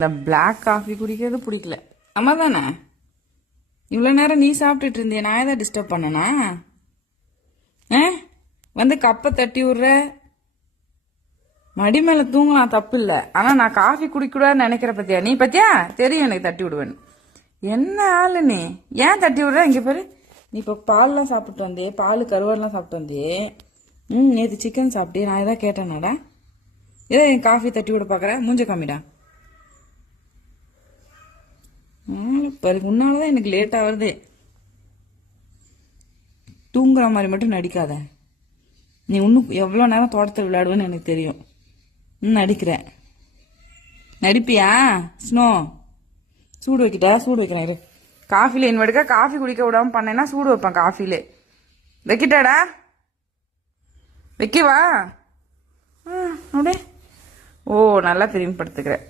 இந்த black coffee குடிக்கிறது பிடிக்கல. அம்மா தானே இவ்வளோ நேரம் நீ சாப்பிட்டுட்டு இருந்திய, நான் ஏதாவது டிஸ்டர்ப் பண்ணனா? வந்து கப்பை தட்டி விடுற, மடி மேலே தூங்கலாம் தப்பு இல்லை, ஆனால் நான் காஃபி குடிக்கூடாதுன்னு நினைக்கிற பத்தியா நீ? பத்தியா தெரியும் எனக்கு தட்டி விடுவேன்னு. என்ன ஆளு நீ? ஏன் தட்டி விடுற? இங்கே பேரு நீ இப்போ பால்லாம் சாப்பிட்டு வந்தே, பால் கருவாடெலாம் சாப்பிட்டு வந்தே. நேற்று சிக்கன் சாப்பிட்டே, நான் எதாவது கேட்டேனாடா? ஏதோ என் காஃபி தட்டி விட பார்க்குறேன், மூஞ்ச காமிடா. முன்னாலதான் எனக்கு லேட் ஆகுறதே. தூங்குற மாதிரி மட்டும் நடிக்காத. நீ இன்னும் எவ்வளோ நேரம் தோட்டத்தில் விளையாடுவேன்னு எனக்கு தெரியும். நடிக்கிறேன். நடிப்பியா? ஸ்னோ சூடு வைக்கிட்டா? சூடு வைக்கிறேன். காஃபில இன்வெடுக்க காஃபி குடிக்க விடாம பண்ணேன்னா சூடு வைப்பேன் காஃபிலே. வைக்கிட்டாடா? வைக்கவா? அப்படியே ஓ நல்லா திரும்பி படுத்துக்கிறேன்.